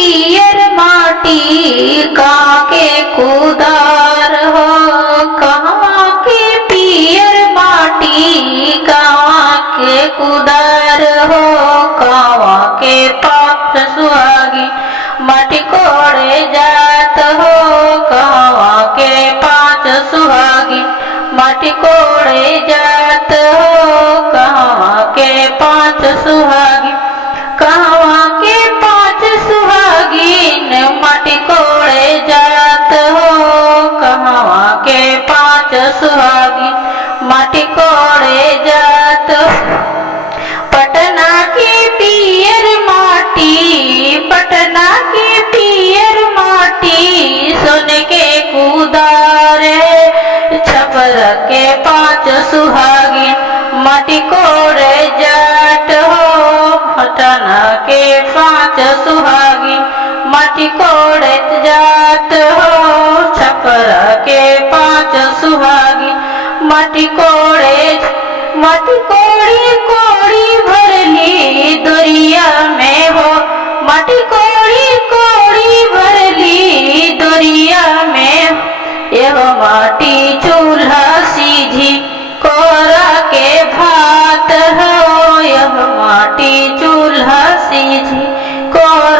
पियर माटी कहाँ के कुदार हो, कहाँ के पियर माटी कहाँ के कुदार हो, कहाँ के पाप सुहागी माटी कोड़े जात हो, कहाँ के पांच सुहागी माटी कोड़े जात हो, कहाँ के पांच सुहागी, कहाँ के पांच सुहागिन माटी कोड़े जात हो, कहाँ के पांच सुहागिन माटी कोड़े जात हो। पटना की पियर माटी, पटना की पियर माटी सोने के कुदारे, छपर के पांच सुहागिन माटी कोड़े जात हो, पटना के पांच सुहागिन माटी कोड़े जात हो, छपर के पांच सुहागिन माटी कोड़े, माटी कोड़ी कोड़ी भरली दरिया में हो, माटी कोड़ी कोड़ी भरली दरिया में, यह माटी चूल्हा सीझी कोरा के भात हो, यह माटी चूल्हा सीझी कोरा